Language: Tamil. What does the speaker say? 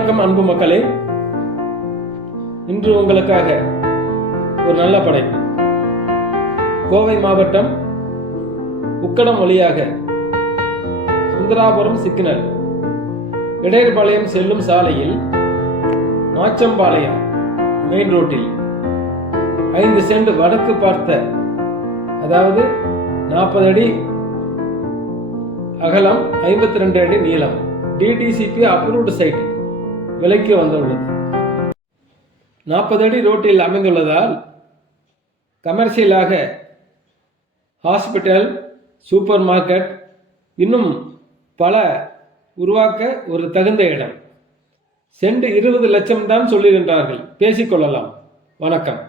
வணக்கம் அன்பு மக்களே. இன்று உங்களுக்காக ஒரு நல்ல படைப்பு கோவை மாவட்டம் உக்கடம் வழியாக சுந்தராபுரம் சிக்னல். இடையர்பாளையம் செல்லும் சாலையில் மாச்சம்பாளையம் மெயின் ரோட்டில் ஐந்து சென்ட் வடக்கு பார்த்த அதாவது நாற்பது அடி அகலம் ஐம்பத்தி ரெண்டு அடி நீளம். டிடிசிபி அப்ரூவ்டு சைட் விலைக்கு வந்துள்ளது. நாற்பது அடி ரோட்டில் அமைந்துள்ளதால் கமர்ஷியலாக ஹாஸ்பிட்டல் சூப்பர் மார்க்கெட் இன்னும் பல உருவாக்க ஒரு தகுந்த இடம். சென்று இருபது லட்சம் தான் சொல்லுகின்றார்கள் பேசிக்கொள்ளலாம் வணக்கம்.